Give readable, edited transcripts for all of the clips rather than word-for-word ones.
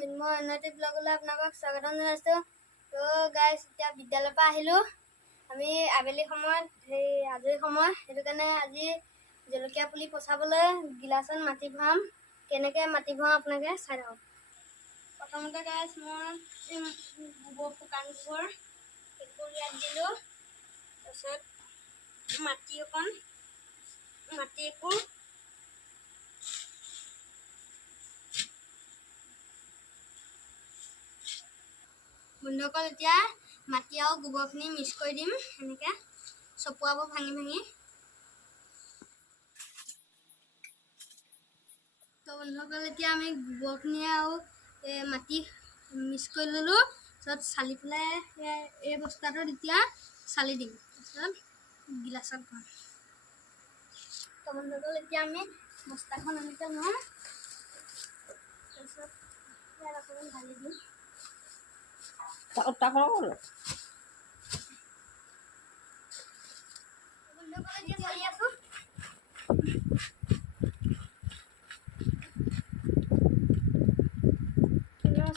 মিন্ময় উন্নতি ব্লগলৈ আপোনালোকক স্বাগতম জনাইছোঁ। তো গাইছ এতিয়া বিদ্যালয়ৰ পৰা আহিলোঁ। আমি আবেলি সময়ত আজৰি সময় সেইটো কাৰণে আজি জলকীয়া পুলি পচাবলৈ গিলাচত মাটি ভৰাম। কেনেকৈ মাটি ভৰাওঁ আপোনালোকে চাই থাকক। প্ৰথমতে গাইছ মই গোবৰ শুকান গোবৰ সেইবোৰ ইয়াত দিলোঁ। তাৰপিছত মাটি অকণ মাটি একো বন্ধুসকল এতিয়া মাটি আৰু গোবৰখিনি মিক্স কৰি দিম। এনেকৈ চপুৱাব ভাঙি ভাঙি। তো বন্ধুসকল এতিয়া আমি গোবৰখিনি আৰু মাটি মিক্স কৰি ল'লোঁ। তাৰপিছত চালি পেলাই এই বস্তাটোত এতিয়া চালি দিম। তাৰপিছত গিলাচত ভৰাম। তো বন্ধুসকল এতিয়া আমি বস্তাখন এনেকৈ লওঁ। তাৰপিছত ইয়াত অকণমান ঢালি দিম।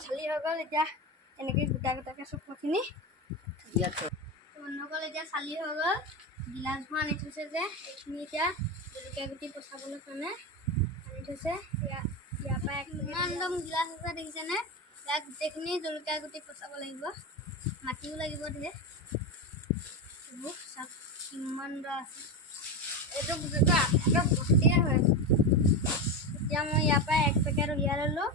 চালি হৈ গ'ল। এতিয়া এনেকৈ গোটা গোটাকৈ চকুখিনি বন্ধুসকল এতিয়া চালি হৈ গ'ল। গিলাচবোৰ আনি থৈছে যে এইখিনি এতিয়া জলকীয়া গুটি পচাবলৈ কাৰণে আনি থৈছে। ইয়াৰ পৰা একদম গিলাচ আছে দেখিছেনে? ইয়াত গোটেইখিনি জলকীয়া গুটি পচাব লাগিব। মাটিও লাগিব ধেৰ। এইবোৰ চাওক কিমান দৰা আছে। এইটো ভৰ্তিয়ে হৈ আছে। এতিয়া মই ইয়াৰ পৰা এক পেকেট উলিয়াই ল'লোঁ।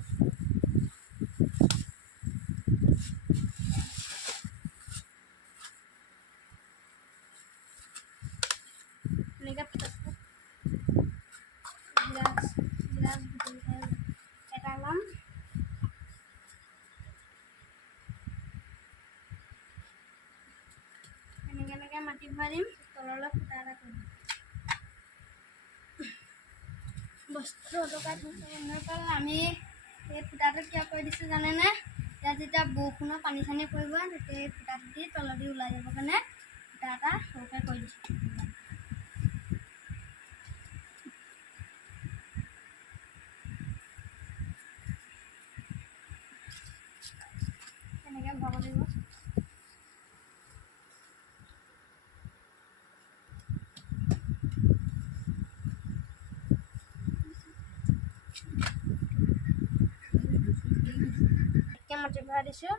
এনেকৈ গিলাচ এটা ল'ম। এনেকৈ মাটি ভৰাই দিম। তললৈ ফুটা এটা কৰিম। বস্তু অটকাই থৈছোঁ। আমি এই ফুটাটো কিয় কৰি দিছোঁ জানেনে? ইয়াত যেতিয়া বৰষুণৰ পানী চানী পৰিব তেতিয়া এই ফুটাটো দি তলেদি ওলাই যাব কাৰণে ফুটা এটা সৰুকৈ কৰি দিছোঁ। এনেকৈ ভৰাব লাগিব। মাটি ভৰাই দিছোঁ।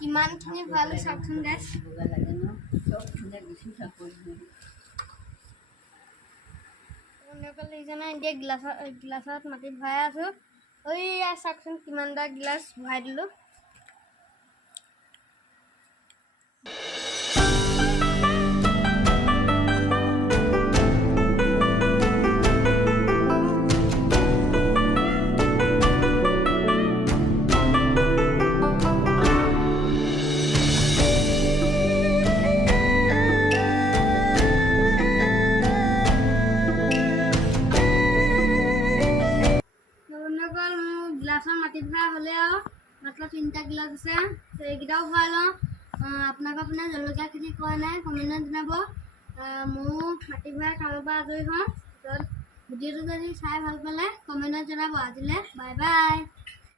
কিমানখিনি ভাল চাওকচোন গাইছ। এতিয়া গিলাচত মাটি ভৰাই আছোঁ। চাওকচোন কিমানটা গিলাচ ভৰাই দিলোঁ। গিলাচৰ মাটি ভৰাই হ'লে আৰু মাত্ৰ 3টা গিলাচ আছে। এইকেইটাও ভৰাই লওঁ। আপোনাৰ জলকীয়া খেতি কৰা নাই কমেণ্টত জনাব। ময়ো মাটি ভৰাই কামৰ পৰা আজৰি হওঁ। ভিডিঅ'টো যদি চাই ভাল পালে কমেণ্টত জনাব। আজিলৈ বাই বাই।